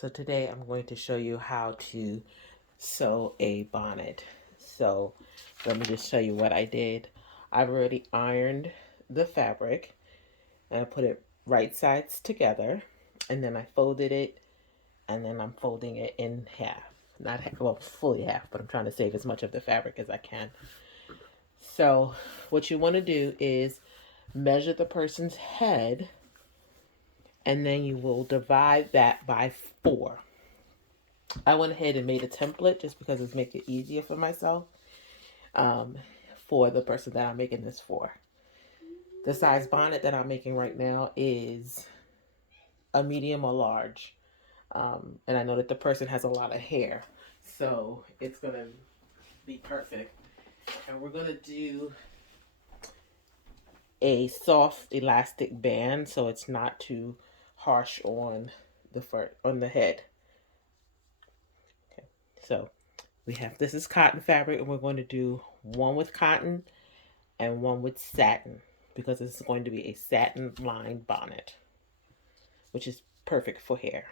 So today I'm going to show you how to sew a bonnet. So let me just show you what I did. I've already ironed the fabric and I put it right sides together, and then I folded it, and then I'm folding it in half. Not half, well, fully half, but I'm trying to save as much of the fabric as I can. So what you want to do is measure the person's head, and then you will divide that by 4. I went ahead and made a template just because it's make it easier for myself, um, for the person that I'm making this for. The size bonnet that I'm making right now is a medium or large. And I know that the person has a lot of hair, so it's going to be perfect. And we're going to do a soft elastic band so it's not too harsh on the head. Okay. So we have, this is cotton fabric, and we're going to do one with cotton and one with satin, because this is going to be a satin-lined bonnet, which is perfect for hair.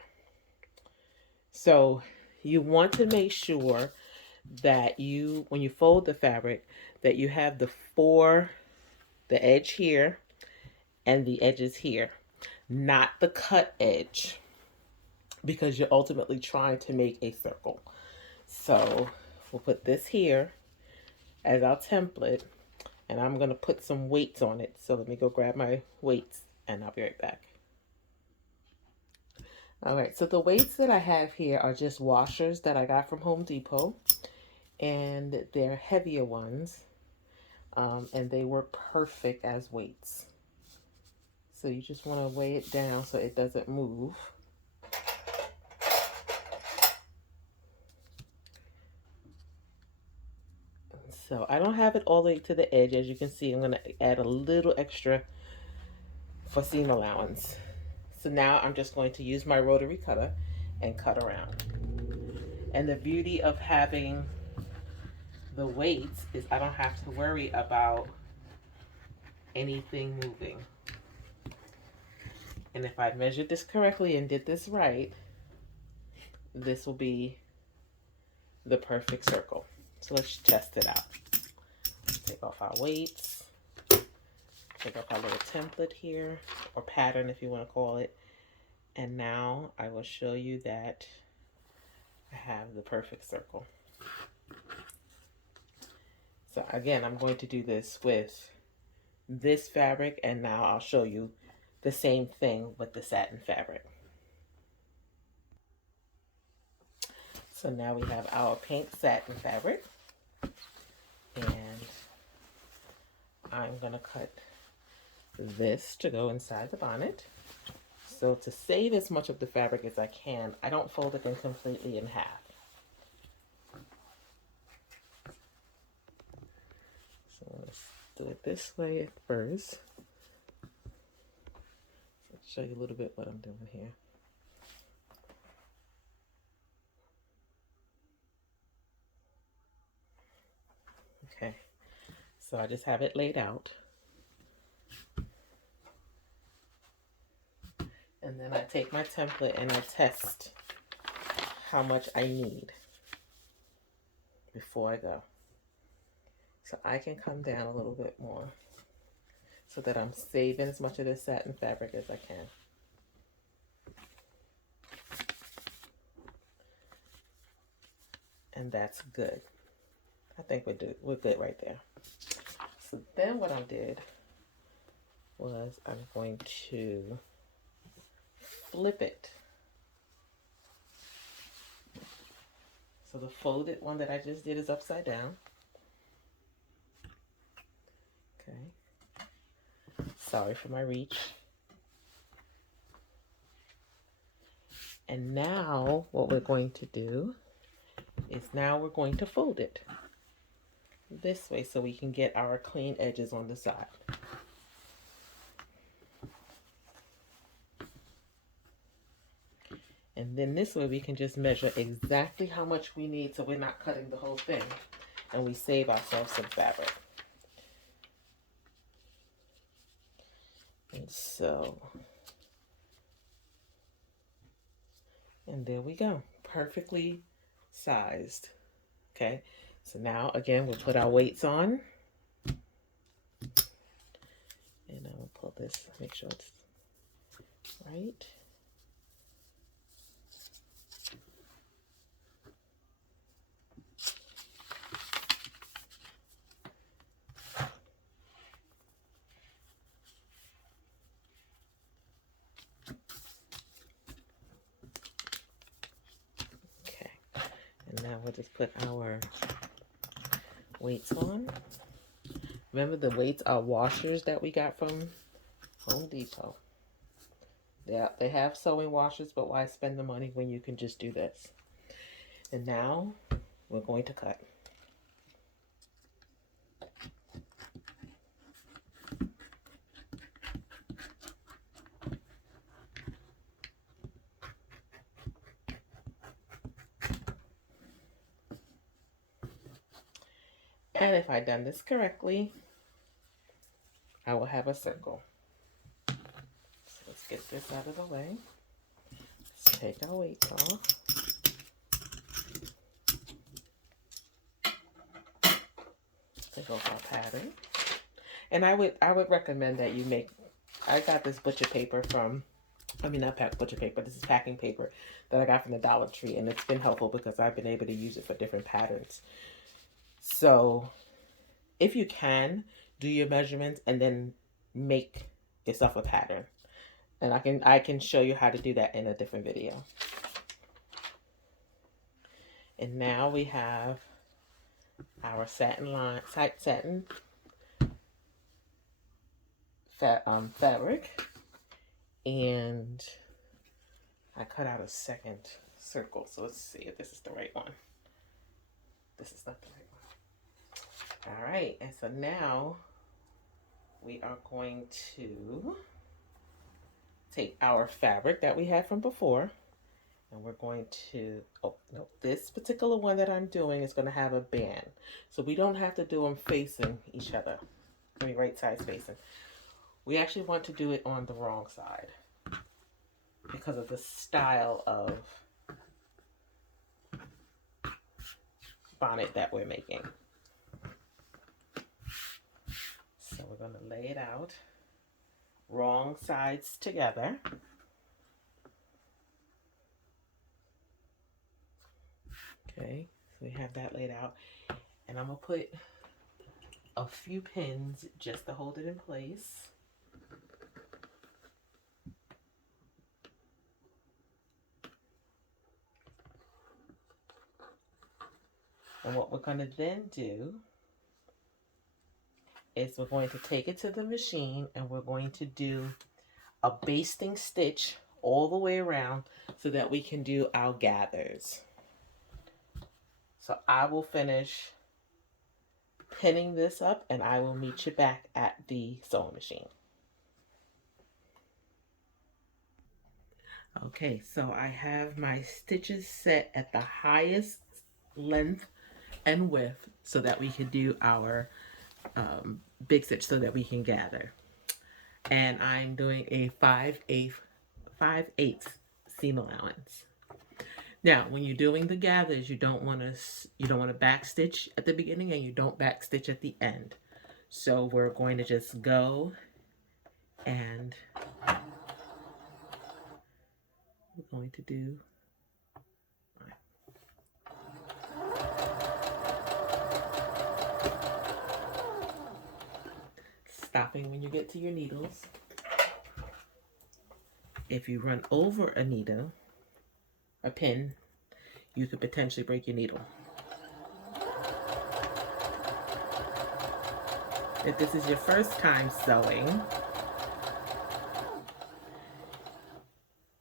So you want to make sure that you, when you fold the fabric, that you have the edge here and the edges here, not the cut edge, because you're ultimately trying to make a circle. So we'll put this here as our template, and I'm going to put some weights on it. So let me go grab my weights and I'll be right back. All right, so the weights that I have here are just washers that I got from Home Depot, and they're heavier ones, and they were perfect as weights. So you just want to weigh it down so it doesn't move. So I don't have it all the way to the edge. As you can see, I'm going to add a little extra for seam allowance. So now I'm just going to use my rotary cutter and cut around. And the beauty of having the weights is I don't have to worry about anything moving. And if I measured this correctly and did this right, this will be the perfect circle. So let's test it out. Take off our weights. Take off our little template here, or pattern if you want to call it. And now I will show you that I have the perfect circle. So again, I'm going to do this with this fabric, and now I'll show you the same thing with the satin fabric. So now we have our pink satin fabric, and I'm going to cut this to go inside the bonnet. So to save as much of the fabric as I can, I don't fold it in completely in half. So let's do it this way at first. Let's show you a little bit what I'm doing here. Okay, so I just have it laid out. And then I take my template and I test how much I need before I go. So I can come down a little bit more so that I'm saving as much of this satin fabric as I can. And that's good. I think we're good right there. So then what I did was I'm going to flip it. So the folded one that I just did is upside down. Okay. Sorry for my reach. And now what we're going to do is now we're going to fold it this way so we can get our clean edges on the side. And then this way we can just measure exactly how much we need so we're not cutting the whole thing, and we save ourselves some fabric. And And there we go, perfectly sized. Okay, so now again, we'll put our weights on. And I will pull this, make sure it's right. Okay, and now we'll just put our weights on. Remember, the weights are washers that we got from Home Depot. Yeah, they have sewing washers, but why spend the money when you can just do this? And now we're going to cut. And if I've done this correctly, I will have a circle. So let's get this out of the way. Let's take our weights off. Take off our pattern. And I would recommend that you make, I got this butcher paper from, I mean, not butcher paper, this is packing paper that I got from the Dollar Tree, and it's been helpful because I've been able to use it for different patterns. So if you can, do your measurements and then make yourself a pattern. And I can show you how to do that in a different video. And now we have our satin fabric, and I cut out a second circle, so let's see if this is the right one. This is not the right one. All right, and so now we are going to take our fabric that we had from before, and we're going to, oh no, this particular one that I'm doing is going to have a band, so we don't have to do them facing each other. I mean, right side facing. We actually want to do it on the wrong side because of the style of bonnet that we're making. So we're going to lay it out, wrong sides together. Okay, so we have that laid out, and I'm going to put a few pins just to hold it in place. And what we're going to then do is we're going to take it to the machine, and we're going to do a basting stitch all the way around so that we can do our gathers. So I will finish pinning this up, and I will meet you back at the sewing machine. Okay, so I have my stitches set at the highest length and width so that we can do our big stitch so that we can gather. And I'm doing a 5/8 seam allowance. Now, when you're doing the gathers, you don't want to back stitch at the beginning, and you don't back stitch at the end. So we're going to just go, and we're going to do stopping when you get to your needles. If you run over a needle, a pin, you could potentially break your needle. If this is your first time sewing,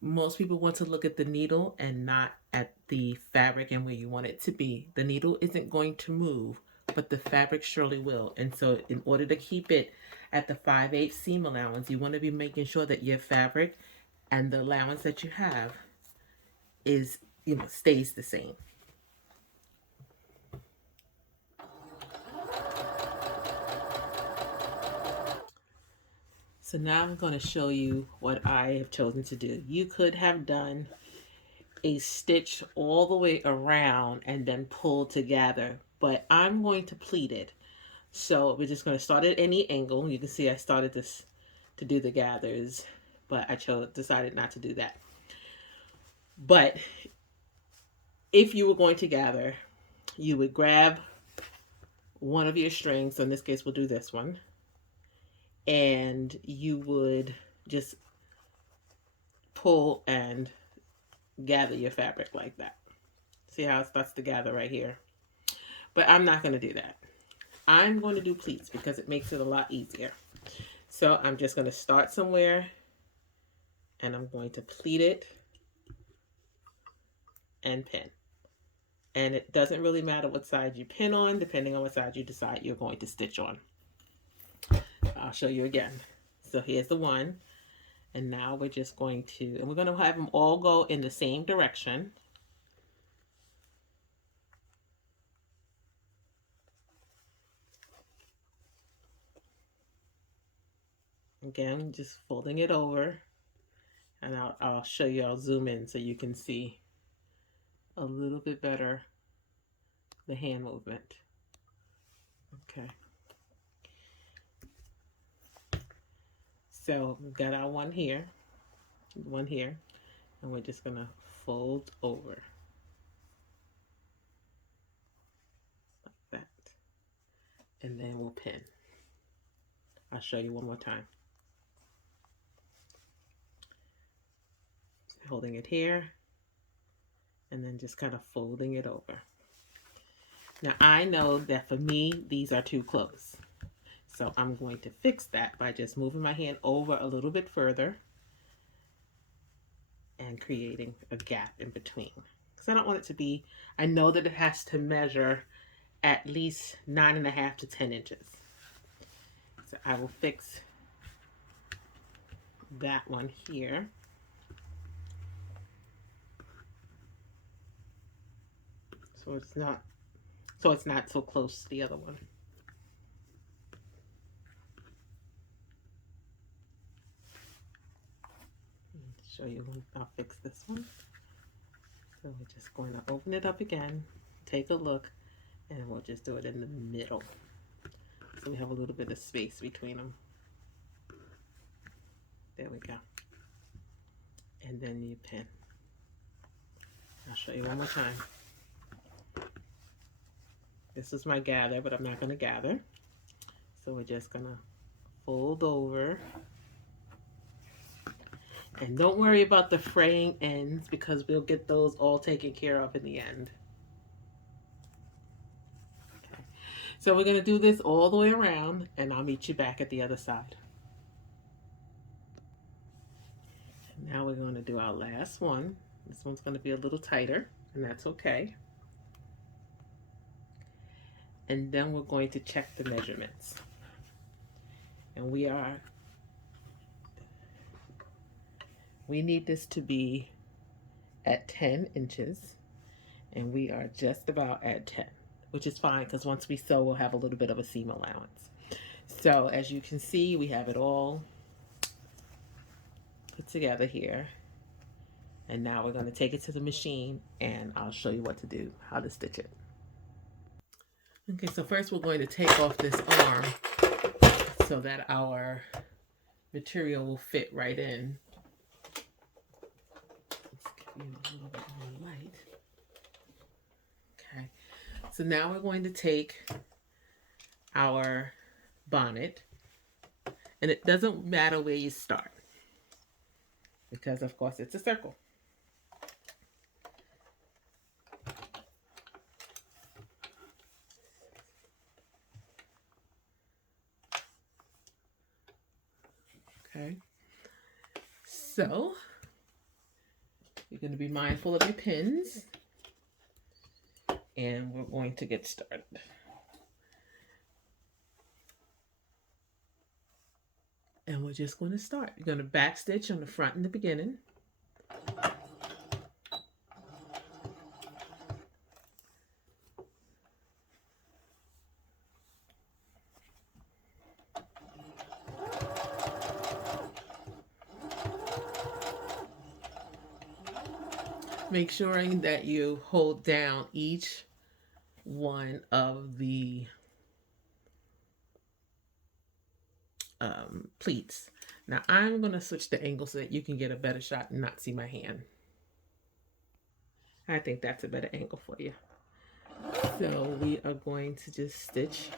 most people want to look at the needle and not at the fabric and where you want it to be. The needle isn't going to move, but the fabric surely will. And so in order to keep it at the 5/8 seam allowance, you want to be making sure that your fabric and the allowance that you have is, stays the same. So now I'm going to show you what I have chosen to do. You could have done a stitch all the way around and then pull together, but I'm going to pleat it. So we're just going to start at any angle. You can see I started this to do the gathers, but I decided not to do that. But if you were going to gather, you would grab one of your strings. So in this case, we'll do this one. And you would just pull and gather your fabric like that. See how it starts to gather right here? But I'm not going to do that. I'm going to do pleats because it makes it a lot easier. So I'm just going to start somewhere and I'm going to pleat it and pin. And it doesn't really matter what side you pin on, depending on what side you decide you're going to stitch on. I'll show you again. So here's the one. And now we're just going to, and we're going to have them all go in the same direction. Again, just folding it over. And I'll show you, I'll zoom in so you can see a little bit better the hand movement. Okay. So we've got our one here, and we're just gonna fold over like that. And then we'll pin. I'll show you one more time. Holding it here, and then just kind of folding it over. Now I know that for me, these are too close. So I'm going to fix that by just moving my hand over a little bit further and creating a gap in between. Because I don't want it to be, I know that it has to measure at least 9.5 to 10 inches. So I will fix that one here. So it's not so close to the other one. Show you when I'll fix this one. So we're just going to open it up again, take a look, and we'll just do it in the middle. So we have a little bit of space between them. There we go. And then you pin. I'll show you one more time. This is my gather, but I'm not going to gather. So we're just going to fold over. And don't worry about the fraying ends because we'll get those all taken care of in the end. Okay. So we're going to do this all the way around and I'll meet you back at the other side. And now we're going to do our last one. This one's going to be a little tighter and that's okay. And then we're going to check the measurements. And we need this to be at 10 inches. And we are just about at 10, which is fine because once we sew, we'll have a little bit of a seam allowance. So as you can see, we have it all put together here. And now we're going to take it to the machine and I'll show you what to do, how to stitch it. Okay, so first we're going to take off this arm so that our material will fit right in. Let's give you a little bit more light. Okay, so now we're going to take our bonnet, and it doesn't matter where you start because of course it's a circle. Okay, so you're going to be mindful of your pins and we're going to get started. And we're just going to start. You're going to back stitch on the front in the beginning. Make sure that you hold down each one of the pleats. Now I'm going to switch the angle so that you can get a better shot and not see my hand. I think that's a better angle for you. So we are going to just stitch.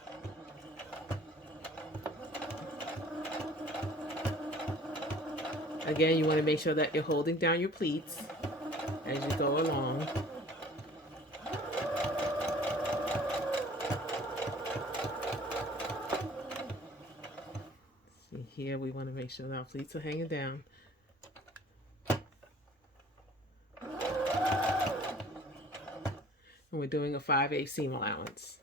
Again, you want to make sure that you're holding down your pleats as you go along. See here, we want to make sure that our pleats are hanging down. And we're doing a 5/8 seam allowance.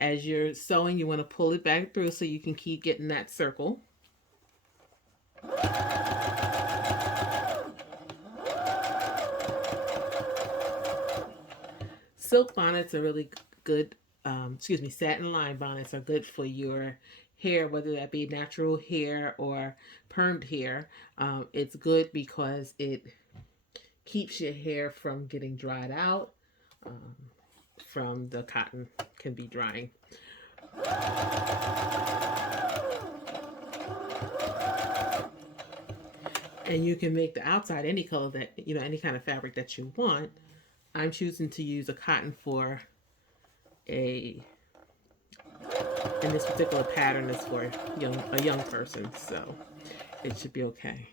As you're sewing, you want to pull it back through so you can keep getting that circle. Silk bonnets are really good, satin-lined bonnets are good for your hair, whether that be natural hair or permed hair. It's good because it keeps your hair from getting dried out from the cotton can be drying. And you can make the outside any color that, any kind of fabric that you want. I'm choosing to use a cotton for and this particular pattern is for a young person, so it should be okay.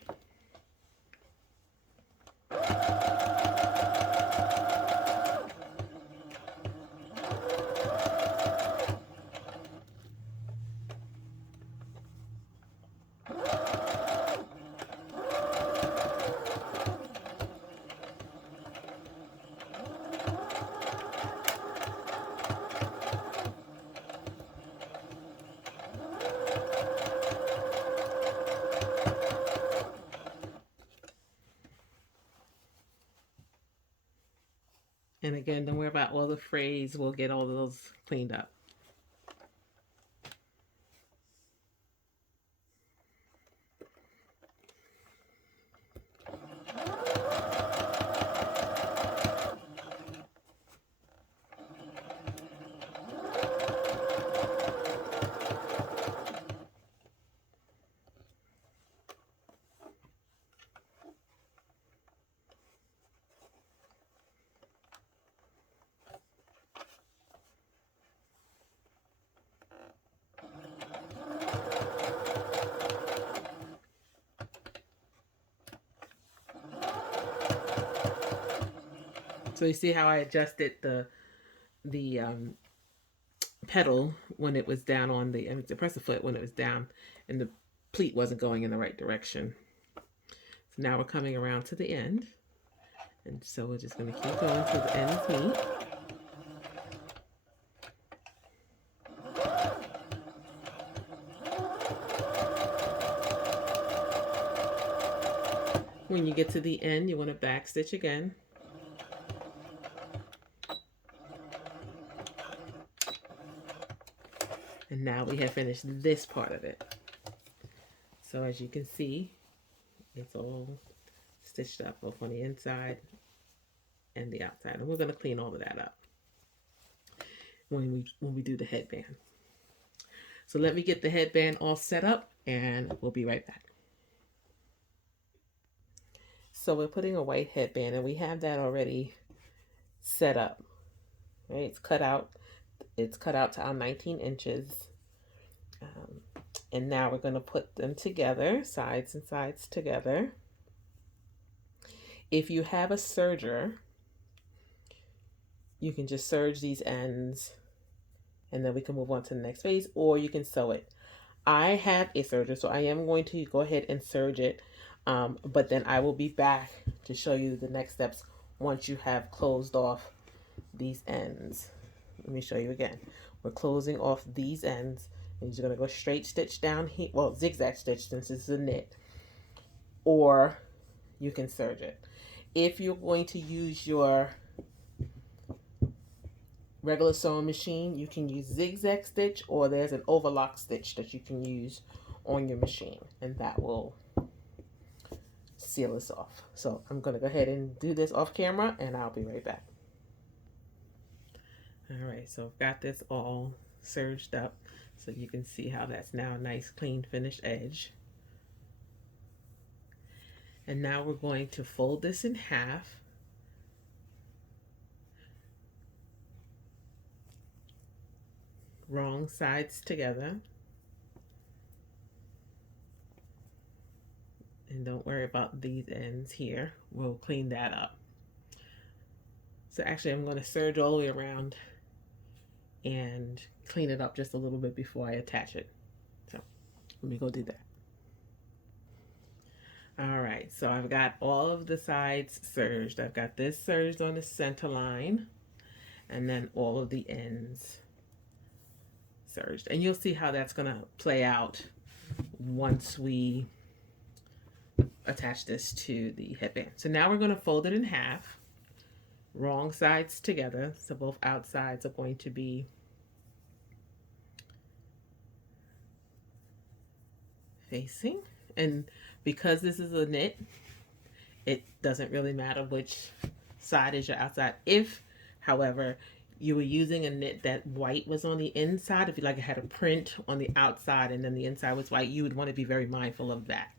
And again, don't worry about all the frays. We'll get all of those cleaned up. So you see how I adjusted the pedal when it was down on the presser foot when it was down and the pleat wasn't going in the right direction. So now we're coming around to the end. And so we're just going to keep going till the ends meet. When you get to the end, you want to back stitch again. And now we have finished this part of it. So as you can see, it's all stitched up both on the inside and the outside. And we're going to clean all of that up when we do the headband. So let me get the headband all set up and we'll be right back. So we're putting a white headband and we have that already set up. Right? It's cut out. It's cut out to our 19 inches. And now we're going to put them together, sides and sides together. If you have a serger, you can just serge these ends and then we can move on to the next phase, or you can sew it. I have a serger, so I am going to go ahead and serge it, but then I will be back to show you the next steps once you have closed off these ends. Let me show you again. We're closing off these ends And you're going to go straight stitch down here, well, zigzag stitch since it's a knit, or you can serge it. If you're going to use your regular sewing machine, you can use zigzag stitch, or there's an overlock stitch that you can use on your machine, and that will seal this off. So I'm going to go ahead and do this off camera, and I'll be right back. All right, so I've got this all serged up, so you can see how that's now a nice clean finished edge. And now we're going to fold this in half. Wrong sides together. And don't worry about these ends here. We'll clean that up. So actually I'm going to serge all the way around and clean it up just a little bit before I attach it. So let me go do that. All right, so I've got all of the sides serged. I've got this serged on the center line, and then all of the ends serged. And you'll see how that's gonna play out once we attach this to the headband. So now we're gonna fold it in half, wrong sides together. So both outsides are going to be facing. And because this is a knit, it doesn't really matter which side is your outside. If, however, you were using a knit that white was on the inside, if you like it had a print on the outside and then the inside was white, you would want to be very mindful of that.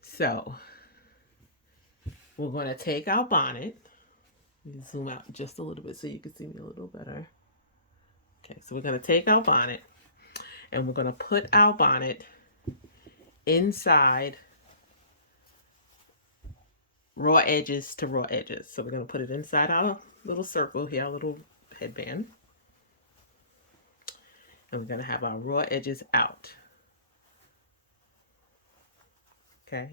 So we're going to take our bonnet. Let me zoom out just a little bit so you can see me a little better. Okay, so we're going to take our bonnet and we're going to put our bonnet inside raw edges to raw edges. So we're going to put it inside our little circle here, our little headband. And we're going to have our raw edges out. Okay.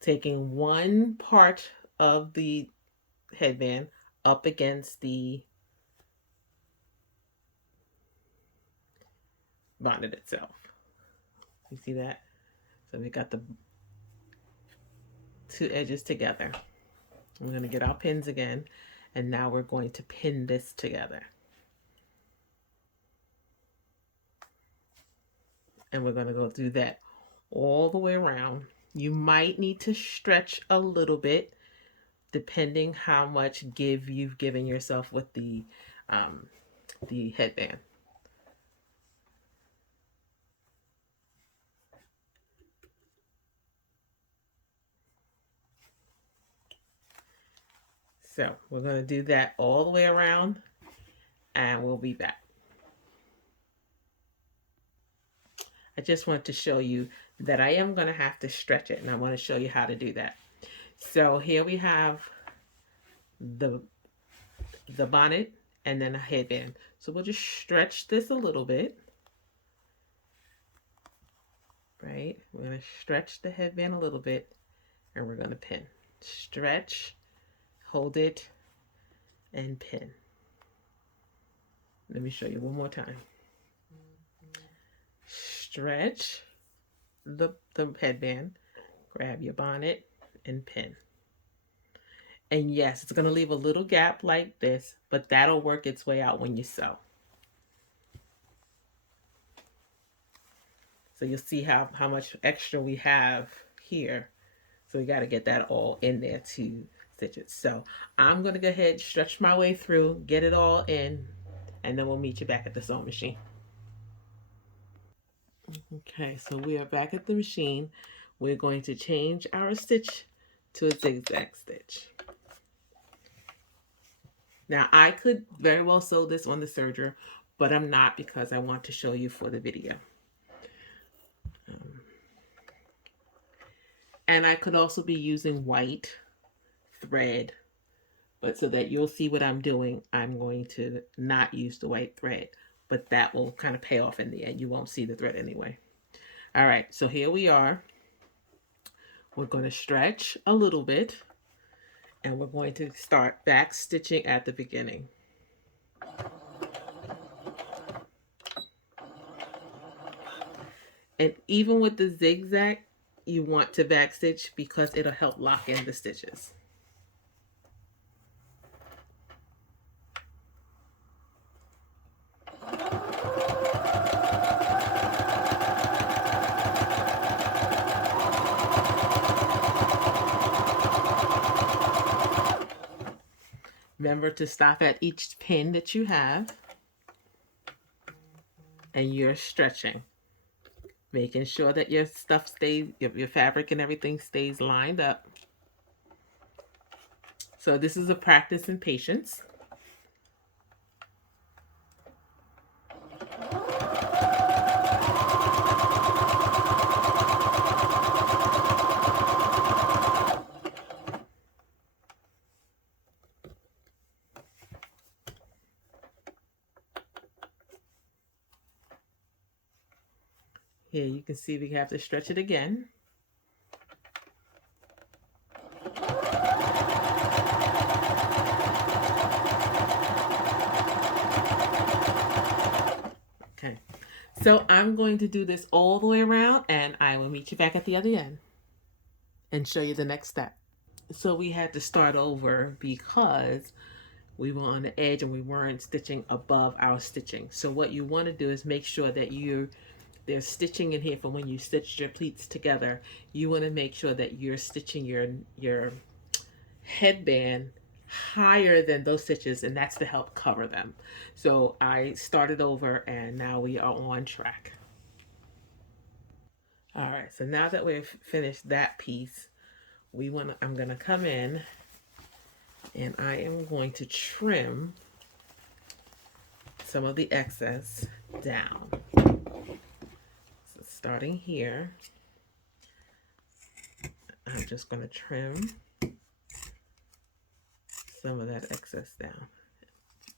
Taking one part of the headband up against the bonnet itself. You see that? So we got the two edges together. We're going to get our pins again, and now we're going to pin this together. And we're going to go through that all the way around. You might need to stretch a little bit depending how much give you've given yourself with the headband. So we're going to do that all the way around, and we'll be back. I just want to show you that I am going to have to stretch it, and I want to show you how to do that. So here we have the bonnet and then a headband. So we'll just stretch this a little bit. Right? We're going to stretch the headband a little bit, and we're going to pin. Stretch, hold it, and pin. Let me show you one more time. Stretch the headband, grab your bonnet, and pin. And yes, it's going to leave a little gap like this, but that'll work its way out when you sew. So you'll see how much extra we have here. So we got to get that all in there to stitch it. So I'm going to go ahead, stretch my way through, get it all in, and then we'll meet you back at the sewing machine. Okay, so we are back at the machine. We're going to change our stitch to a zigzag stitch. Now, I could very well sew this on the serger, but I'm not because I want to show you for the video. And I could also be using white thread, but so that you'll see what I'm doing, I'm going to not use the white thread, but that will kind of pay off in the end. You won't see the thread anyway. All right, so here we are. We're going to stretch a little bit, and we're going to start back stitching at the beginning. And even with the zigzag, you want to backstitch because it'll help lock in the stitches. Remember to stop at each pin that you have, and you're stretching, making sure that your stuff stays, your fabric and everything stays lined up. So this is a practice in patience. Here you can see we have to stretch it again. Okay, so I'm going to do this all the way around, and I will meet you back at the other end and show you the next step. So we had to start over because we were on the edge and we weren't stitching above our stitching. So what you want to do is make sure that there's stitching in here for when you stitch your pleats together. You want to make sure that you're stitching your headband higher than those stitches, and that's to help cover them. So I started over and now we are on track. All right, so now that we've finished that piece, I'm going to come in and I am going to trim some of the excess down. So starting here, I'm just going to trim some of that excess down.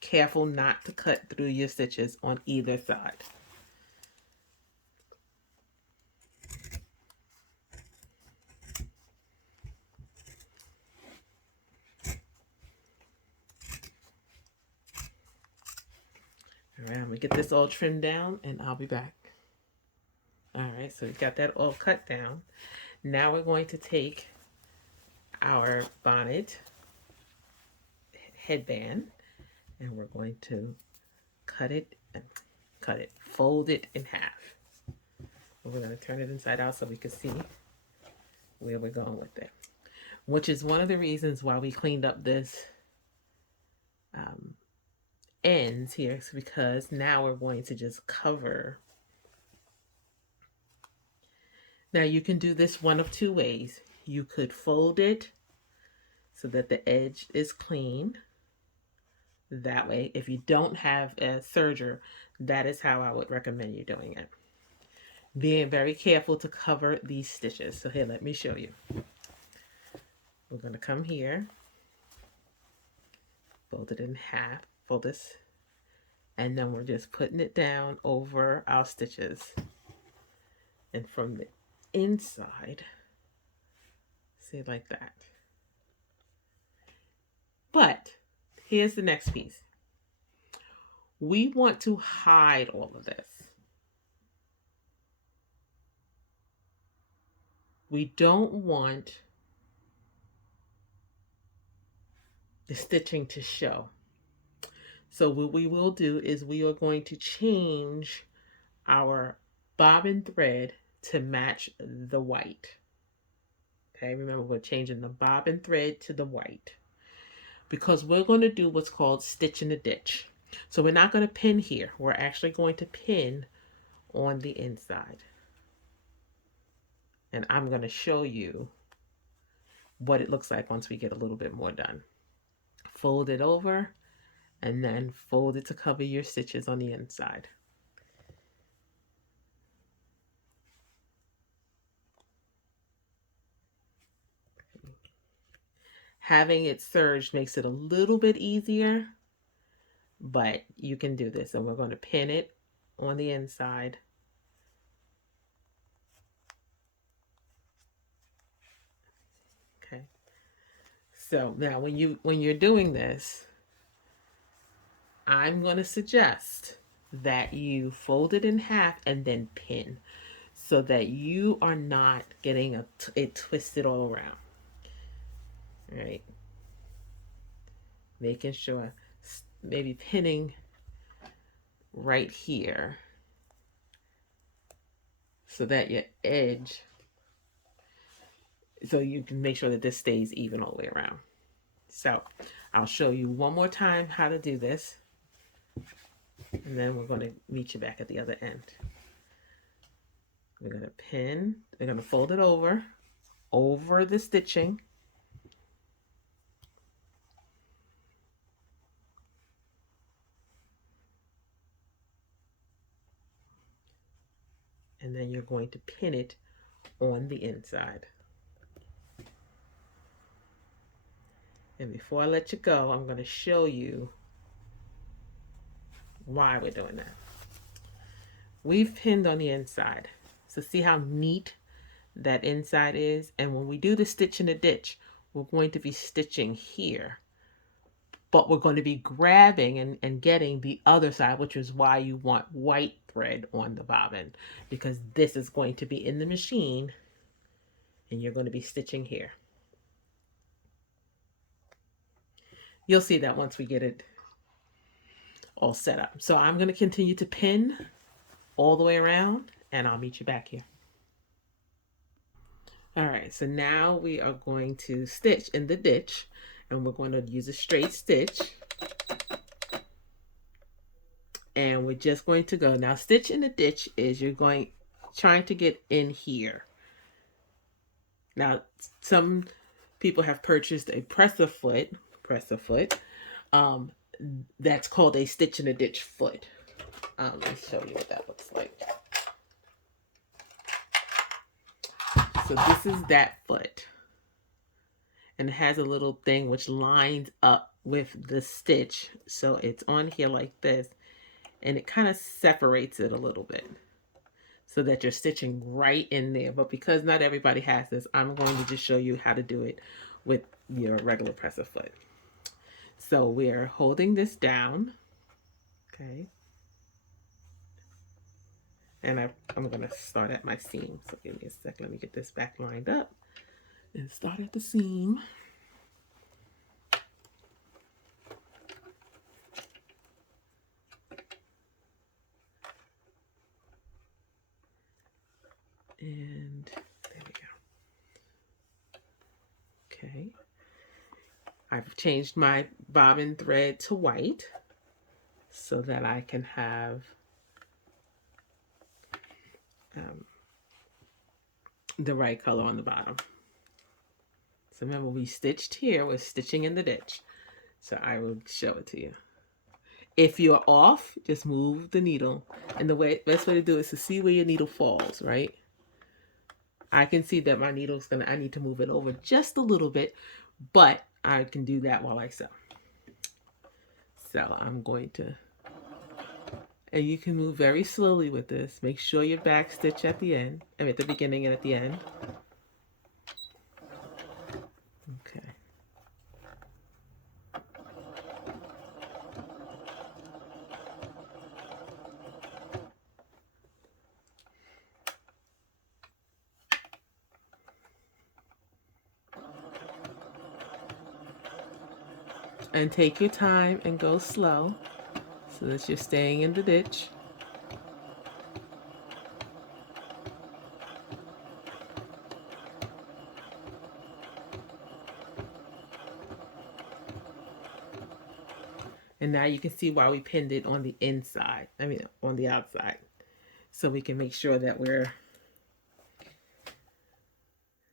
Careful not to cut through your stitches on either side. All right, I'm gonna get this all trimmed down and I'll be back. All right, so we got that all cut down. Now we're going to take our bonnet headband and we're going to fold it in half. And we're going to turn it inside out so we can see where we're going with it, which is one of the reasons why we cleaned up this ends here, because now we're going to just cover. Now you can do this one of two ways. You could fold it so that the edge is clean. That way, if you don't have a serger, that is how I would recommend you doing it. Being very careful to cover these stitches. So here, let me show you. We're going to come here, fold it in half, fold this, and then we're just putting it down over our stitches. And from the inside, see, like that. But here's the next piece. We want to hide all of this. We don't want the stitching to show. So what we will do is we are going to change our bobbin thread to match the white. Okay, remember we're changing the bobbin thread to the white because we're going to do what's called stitch in the ditch. So we're not going to pin here. We're actually going to pin on the inside. And I'm going to show you what it looks like once we get a little bit more done. Fold it over and then fold it to cover your stitches on the inside. Having it serged makes it a little bit easier, but you can do this. And we're going to pin it on the inside. Okay. So now when you're doing this, I'm going to suggest that you fold it in half and then pin. so that you are not getting it twisted all around. All right. Making sure, maybe pinning right here so that your edge, so you can make sure that this stays even all the way around. So I'll show you one more time how to do this, and then we're going to meet you back at the other end. We're going to pin, we're going to fold it over the stitching. And then you're going to pin it on the inside. And before I let you go, I'm going to show you why we're doing that. We've pinned on the inside. So see how neat that inside is? And when we do the stitch in the ditch, we're going to be stitching here. But we're going to be grabbing and getting the other side, which is why you want white thread on the bobbin, because this is going to be in the machine and you're going to be stitching here. You'll see that once we get it all set up. So I'm going to continue to pin all the way around, and I'll meet you back here. All right, so now we are going to stitch in the ditch, and we're going to use a straight stitch. And we're just going to go. Now, stitch in the ditch is trying to get in here. Now, some people have purchased a presser foot. That's called a stitch in the ditch foot. Let me show you what that looks like. So this is that foot. And it has a little thing which lines up with the stitch. So it's on here like this. And it kind of separates it a little bit so that you're stitching right in there. But because not everybody has this, I'm going to just show you how to do it with your regular presser foot. So we're holding this down, okay? And I'm going to start at my seam. So give me a second. Let me get this back lined up and start at the seam. And there we go. Okay. I've changed my bobbin thread to white so that I can have the right color on the bottom. So remember, we stitched here, we're stitching in the ditch. So I will show it to you. If you're off, just move the needle. And the best way to do it is to see where your needle falls, right? I can see that my needle's I need to move it over just a little bit, but I can do that while I sew. So I'm going to, and you can move very slowly with this. Make sure your back stitch at the end, at the beginning and at the end. Okay. And take your time and go slow so that you're staying in the ditch. And now you can see why we pinned it on the inside, on the outside. So we can make sure that we're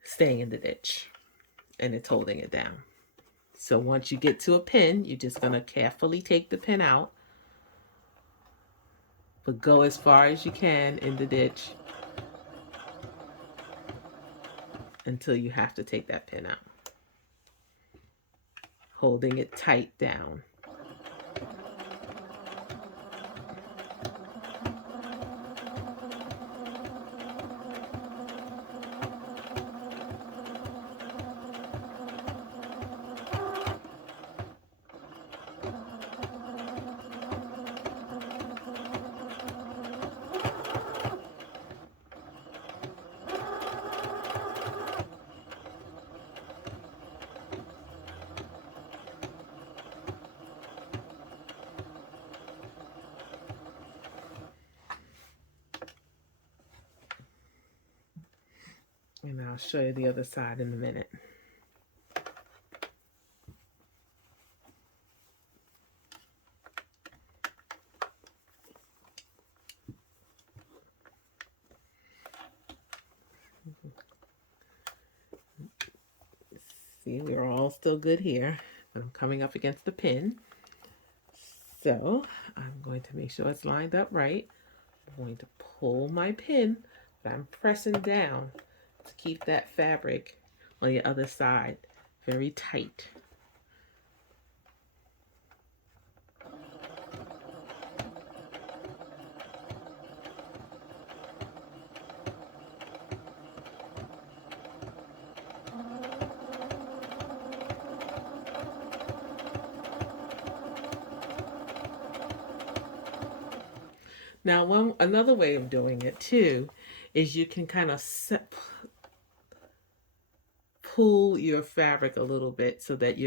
staying in the ditch and it's holding it down. So once you get to a pin, you're just going to carefully take the pin out, but go as far as you can in the ditch until you have to take that pin out, holding it tight down. I'll show you the other side in a minute. See, we're all still good here, but I'm coming up against the pin. So I'm going to make sure it's lined up right. I'm going to pull my pin, but I'm pressing down to keep that fabric on the other side very tight. Now, another way of doing it too is you can kind of pull your fabric a little bit so that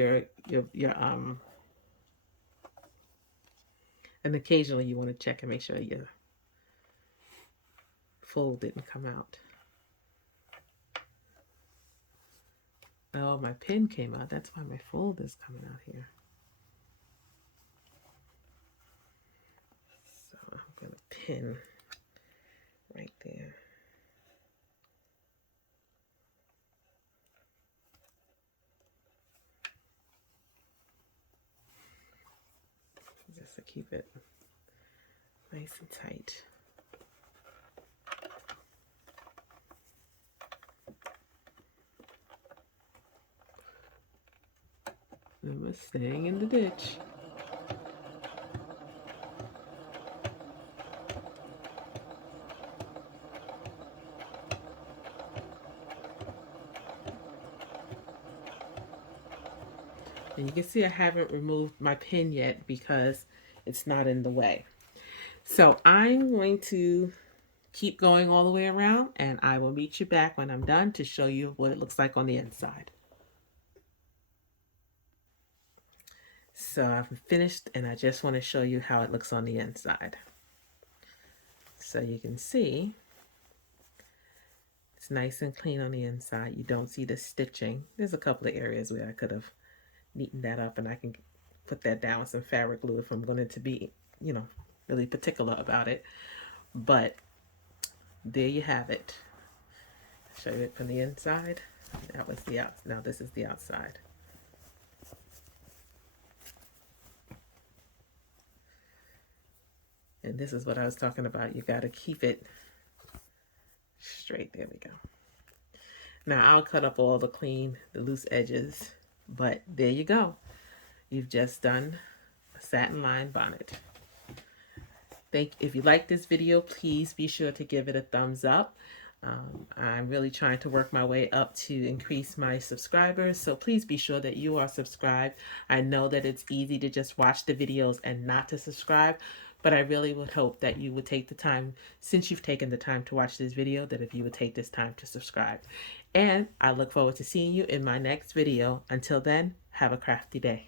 and occasionally you want to check and make sure your fold didn't come out. Oh, my pin came out. That's why my fold is coming out here. So I'm going to pin right there. Just to keep it nice and tight. And we're staying in the ditch. And you can see I haven't removed my pin yet because it's not in the way. So I'm going to keep going all the way around, and I will meet you back when I'm done to show you what it looks like on the inside. So I've finished, and I just want to show you how it looks on the inside. So you can see it's nice and clean on the inside. You don't see the stitching. There's a couple of areas where I could have neatened that up, and I can put that down with some fabric glue if I'm going to be, you know, really particular about it. But there you have it. Show you it from the inside. That was the out. Now this is the outside. And this is what I was talking about. You got to keep it straight. There we go. Now I'll cut up all the loose edges, but there you go. You've just done a satin-lined bonnet. If you like this video, please be sure to give it a thumbs up. I'm really trying to work my way up to increase my subscribers, so please be sure that you are subscribed. I know that it's easy to just watch the videos and not to subscribe, but I really would hope that you would take the time, since you've taken the time to watch this video, that if you would take this time to subscribe. And I look forward to seeing you in my next video. Until then, have a crafty day.